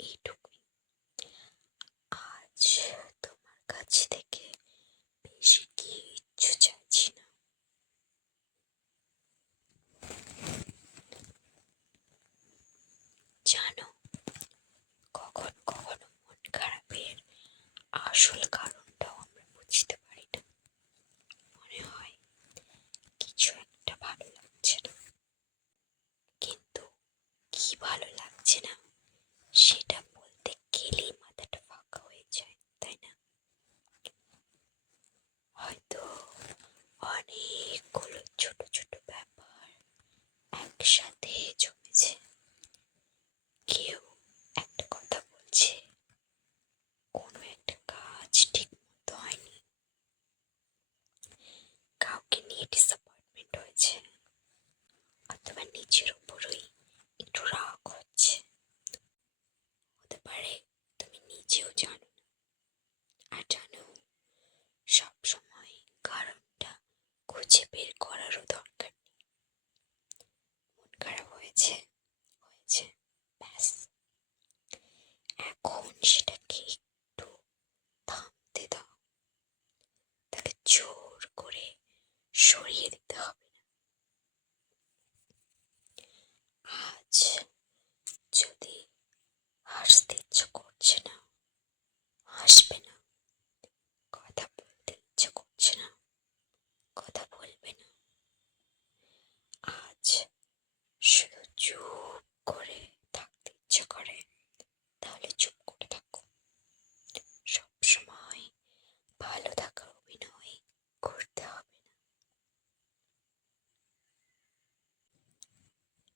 এইটুকুই। আজ তোমার কাছ থেকে বেশি কিচ্ছু চাইছি না। জানো, কখনো কখনো মন খারাপের আসল কারণটাও আমরা বুঝতে পারি না। মনে হয় কিছু একটা ভালো লাগছে না, কিন্তু কি ভালো লাগছে না সেটা বলতে গেলেই মাথাটা ফাঁকা হয়ে যায়, তাই না? হয়তো অনেকগুলো ছোট ছোট ব্যাপার একসাথে জমেছে। কেউ একটা কথা বলছে, কোনো একটা কাজ ঠিক মতো হয়নি, কাউকে নিয়ে ডিসঅ্যাপয়েন্টমেন্ট হয়েছে, অথবা নিজের উপরই একটু রাগ হচ্ছে। হতে পারে তুমি নিজেও জানো না। আর জানো, সব সময় কারণটা খুঁজে বের করারও দরকার নেই। মন খারাপ হয়েছে হয়েছে, ব্যাস। এখন সেটাকে একটু থামতে দাও। তাকে জোর করে সরিয়ে দিতে হবে না। আজ যদি হাসতে ইচ্ছে করছে না, হাসবে না। কথা বলতে ইচ্ছে করছে না, কথা বলবে না। আজ শুধু চুপ করে থাকতে ইচ্ছে করে, তাহলে চুপ করে থাকো। সবসময় ভালো থাকার অভিনয় করতে হবে না।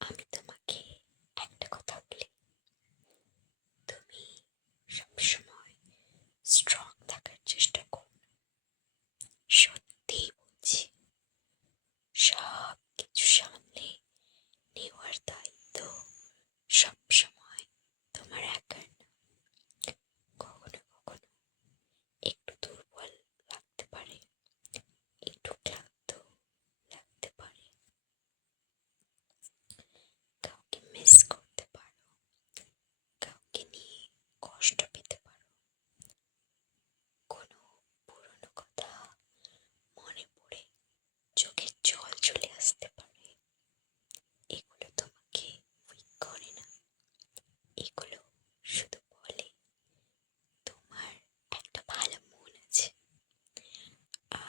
আমি তোমাকে একটা কথা বলি, তুমি সবসময় স্ট্রং থাকার চেষ্টা করো। সত্যি বলছি, সব কিছু সামলে নেওয়ার দায়িত্ব সবসময় তোমার একার না। কখনো কখনো একটু দুর্বল লাগতে পারে, একটু ক্লান্ত লাগতে পারে, কাউকে মিস করতে পারো, কাউকে নিয়ে কষ্ট পেতে পারো, কোনো পুরনো কথা মনে পড়ে চোখে জল চলে আসতে পারে। এগুলো তোমাকে উইক করে না, এগুলো শুধু বলে তোমার একটা ভালো মন আছে।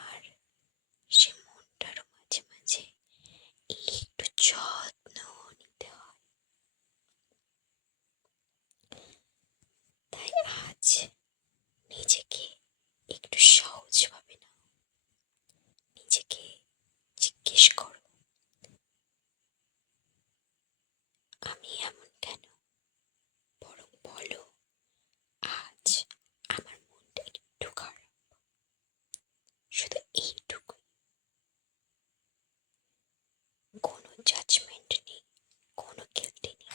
আর সে মনটারও মাঝে মাঝে একটু যত্ন নিতে হয়। তাই আজ নিজেকে একটু সহজভাবে নাও। নিজেকে জিজ্ঞেস করো, আমি এমন কেন? বরং বলো, আজ আমার মনটা একটু খারাপ। শুধু এইটুকু, কোনো জাজমেন্ট নেই, কোনো গিল্টি নেই।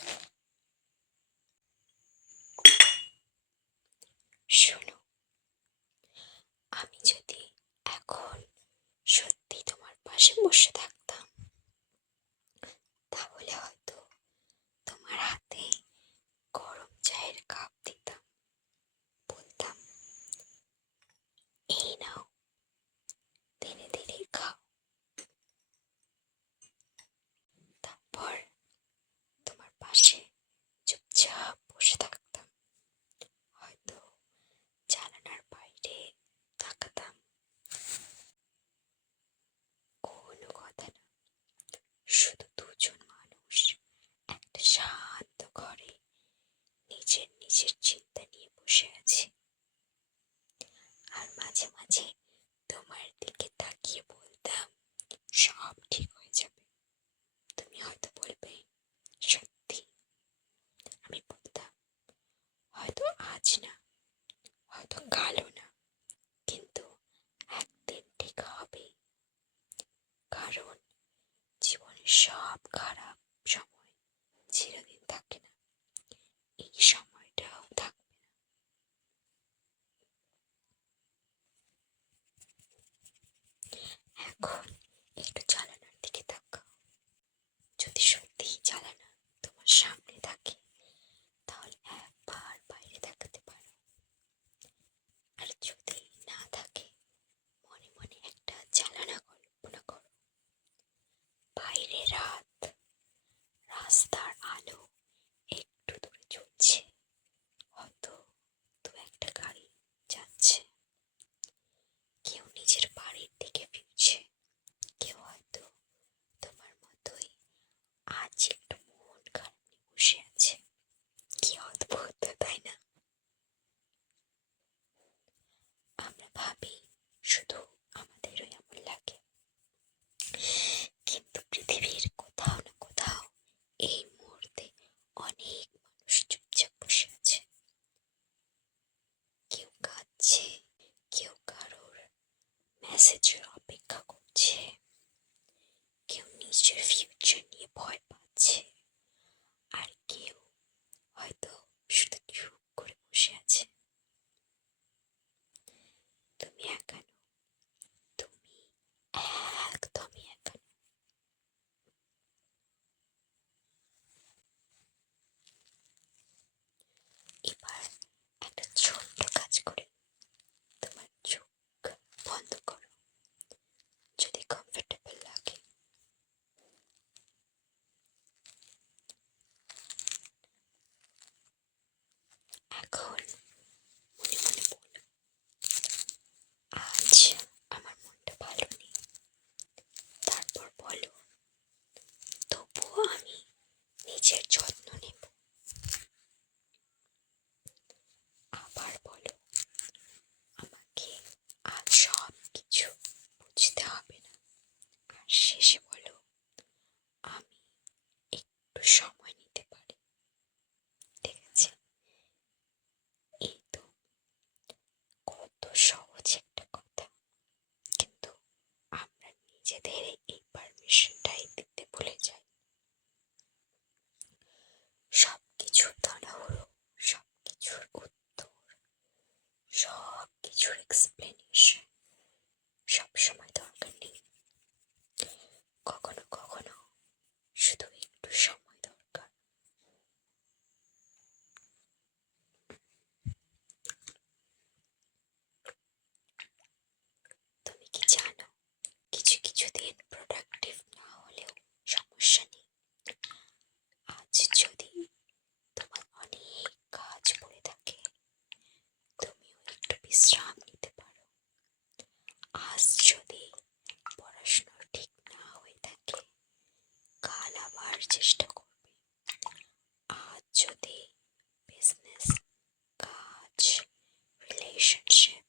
শোনো, আমি যদি এখন সত্যি তোমার পাশে বসে থাকতাম, তাহলে হয়তো তোমার হাতে গরম চায়ের কাপ দিতাম, বলতাম, এই নাও, ধীরে ধীরে খাও। তারপর তোমার পাশে চুপচাপ বসে থাকতাম, হয়তো জানালার বাইরে তাকাতাম। কোনো কথা না, শুধু দুজন মানুষ একটা শান্ত ঘরে নিজের নিজের চিন্তা নিয়ে বসে আছি। আর মাঝে মাঝে তোমার দিকে তাকিয়ে বলতাম, সব ঠিক হয়ে যাবে। তুমি হয়তো বলবে সত্যি। আমি বলতাম, হয়তো আজ না, হয়তো কালও না, কিন্তু একদিন ঠিক হবে। কারণ জীবনের সব খারাপ সময় চিরদিন থাকে না, এই সময়টাও থাকবে না। এখন একটু জানালার দিকে তাকাও। যদি সত্যিই জানালা তোমার সামনে থাকে, তাহলে একবার মেসেজের অপেক্ষা করছে, কেউ নিজের ফিউচার নিয়ে ভয় পাচ্ছে, আর কেউ হয়তো শুধু চুপ করে বসে আছে। তুমি একা নও, তুমি একদমই একা নও। এবার একটা ছোট্ট কাজ করে তোমার চোখ বন্ধ করো, যদি কমফোর্টেবল লাগে। এখন মনে মনে বলো, আজ আমার মনটা ভালো নেই। তারপর বলো, তবুও আমি নিজের যত্ন নেব। আবার বলো, আমাকে আজ সব কিছু বুঝতে হবে না। আর শেষে বলো, আমি একটু সময় নিতে পারি। ঠিক আছে? এই তো কত সহজ একটা কথা, কিন্তু আমরা নিজেদের এই পারমিশনটাই দিতে ভুলে যাই। সবকিছুর তাড়াহুড়ো, সবকিছুর উত্তর, সবকিছুর এক্সপ্লেনেশন সবসময় দরকার নেই। কখনো কখনো শুধু একটু সময় দরকার। তুমি কি জানো, কিছু কিছু দিন প্রোডাক্টিভ না হলেও সমস্যা নেই। আজ যদি তোমার অনেক কাজ পড়ে থাকে, তুমিও একটু বিশ্রাম নিতে পারো। আজ যদি পড়াশোনা ঠিক না হয়ে থাকে, কাল আবার চেষ্টা করবে। আজ যদি বিজনেস, কাজ, রিলেশনশিপ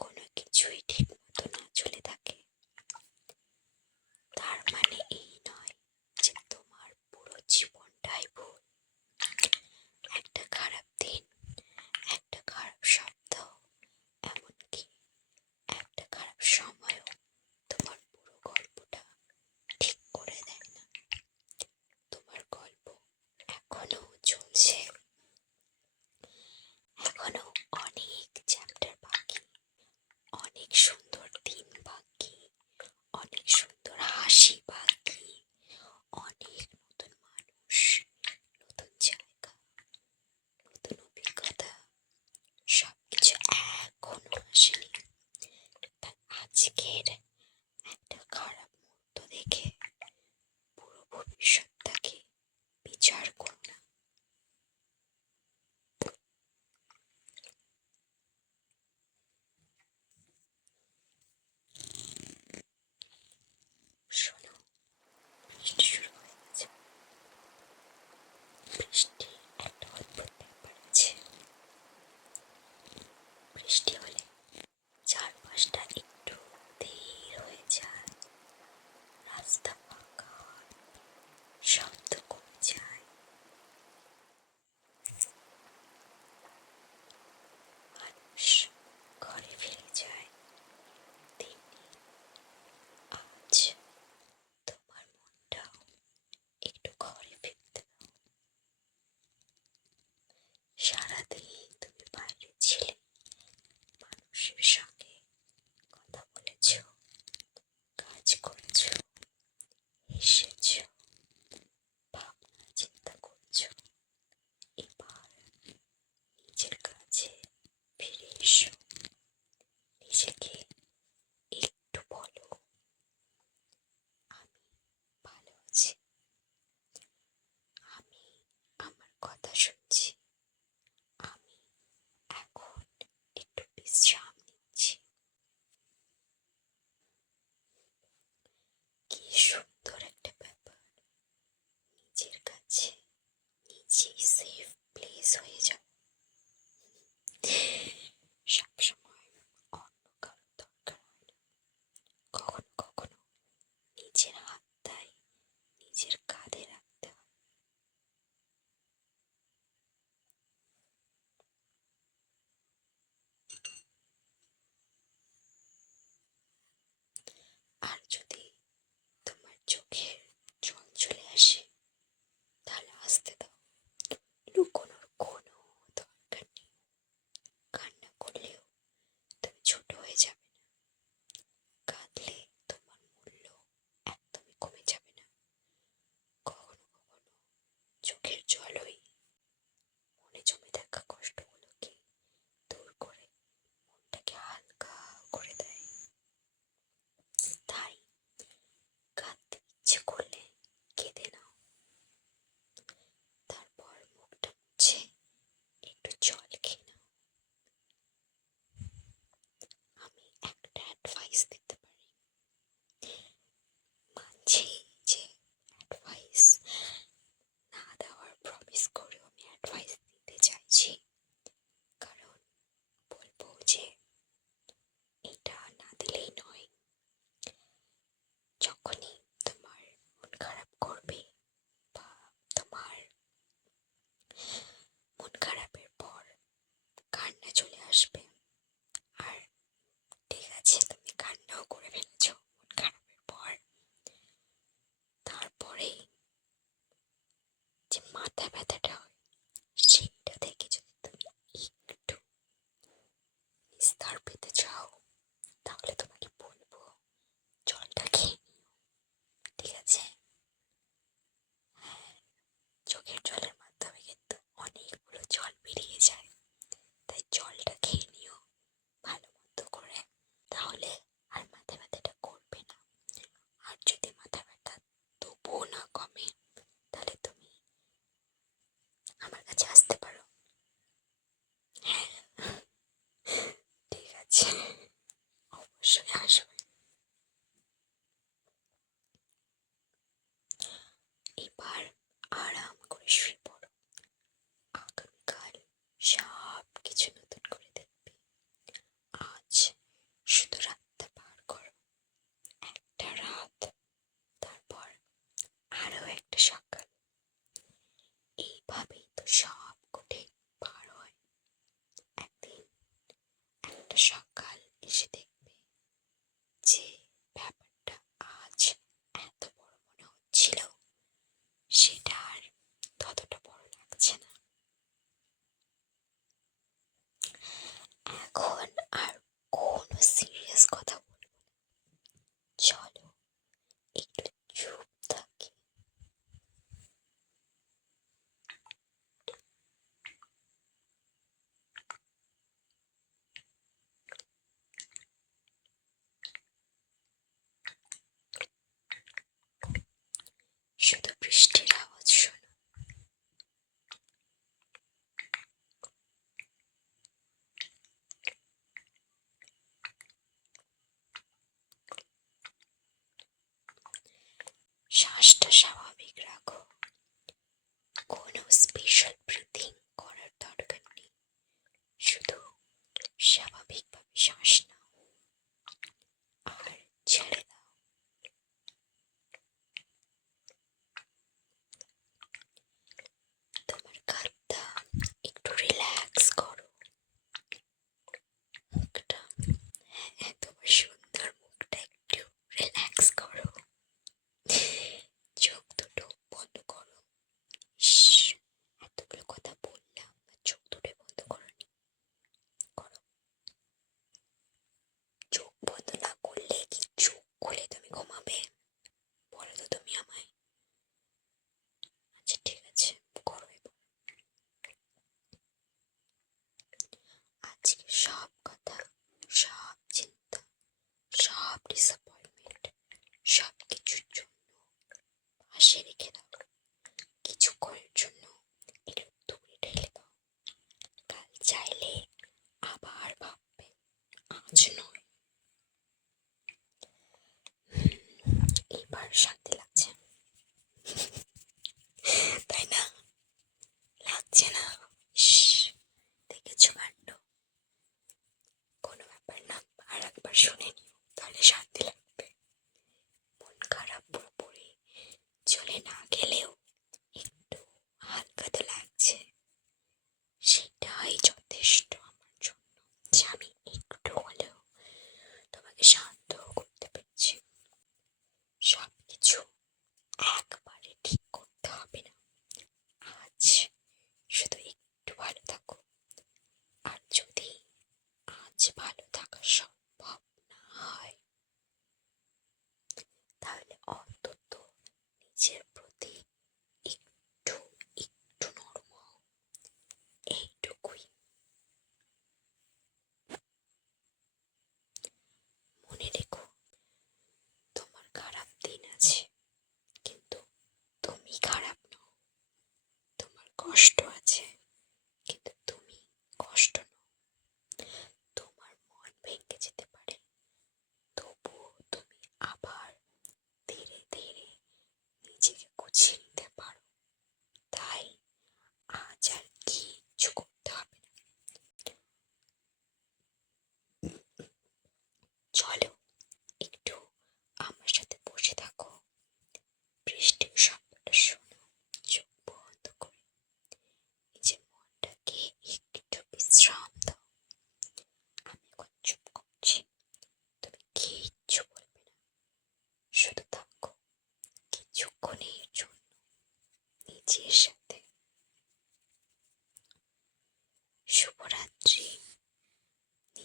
কোনো কিছুই ঠিক মতো না চলে থাকে, তার মানে এই নয় যে তোমার পুরো জীবনটাই ভুল। একটা খারাপ দিন, একটা খারাপ সপ্তাহ, এমনকি একটা খারাপ সময়ও তোমার পুরো গল্পটা ঠিক করে দেয় না। তোমার গল্প এখনো চলছে, এখনো অনেক চ্যাপ্টার বাকি, অনেক সুন্দর দিন বাকি, অনেক সুন্দর হাসি বাকি, অনেক নতুন মানুষ, নতুন জায়গা, নতুন অভিজ্ঞতা, সবকিছু এখনো আসেনি। তাই আজকের একটা খারাপ মুহূর্ত দেখে পুরো ভবিষ্যৎটাকে বিচার করো না। শোনো, বৃষ্টি শুরু হয়ে গেছে। বৃষ্টি একটা অদ্ভুত ব্যাপার আছে। বৃষ্টি হলে চারপাশটা একটু ধীর হয়ে যায়, রাস্তা ফাঁকা হয়, শব্দ কমে যায়, মানুষ ঘরে ফিরে যায়। তেমনি আজ তোমার মনটাও একটু ঘরে ফিরতে দাও। সারাদিন তুমি বাইরে ছিলে, মানুষের সঙ্গে কথা বলেছ, কাজ করেছ, হেসেছ, ভাবনা চিন্তা করছো। এবার নিজের কাছে ফিরে এসো, নিজেকে একটু বলো, আমি ভালো আছি, আমি আমার কথা শুনছি, আমি এখন একটু বিশ্রাম নিচ্ছি। কি সুন্দর একটা ব্যাপার, নিজের কাছে নিজেই সেফ প্লেস হয়ে যাও। সবসময় অন্য কারো দরকার হয় না, কখনো কখনো নিজের হাতটাই নিজের কাঁধে রাখতে হয়। আসবে। আর ঠিক আছে, তুমি কান্নাও করে ফেলেছো মন খারাপের পর। তারপরে যে মাথা ব্যথাটা হয় সেইটা থেকে যদি তুমি একটু নিস্তার পেতে চাও, তাহলে তোমাকে বলবো জলটা খেয়ে নিও। ঠিক আছে? চোখের জলের মাধ্যমে কিন্তু অনেকগুলো জল বেরিয়ে যায়, তাই জলটা খেয়ে নিও ভালো মতো করে, তাহলে আর মাথা ব্যথাটা করবে না। আর যদি মাথা ব্যথা তবুও না কমে, তাহলে তুমি আমার কাছে আসতে পারো। হ্যাঁ, ঠিক আছে, অবশ্যই আসবে। এবার আরাম করে শুয়ে পড়ো। আগামীকাল সব কিছু নতুন করে দেখবে। আজ শুধু রাতটা পার করো, একটা রাত, তারপর আরো একটা সকাল। এইভাবেই তো সব কঠিন পার হয়। একদিন একটা সকাল এসে দেখবে যে ব্যাপারটা আজ এত বড় মনে হচ্ছিল, সেটা আর ততটা বড় লাগছে না। এখন আর কোনো সিরিয়াস কথা বলবো না। চলো একটু চুপ থাকি। শুধু বৃষ্টির আওয়াজ শোনো। শ্বাসটা স্বাভাবিক রাখো, কোনো স্পেশাল ব্রিথিং করার দরকার নেই। শুধু স্বাভাবিকভাবে শ্বাস নাও আর ছেড়ে দাও। তোমার কাঁধটা একটু রিল্যাক্স করো, মুখটা, হ্যাঁ, তোমার সুন্দর মুখটা একটু রিল্যাক্স করো। চোখ দুটো বন্ধ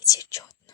নিজের যত্ন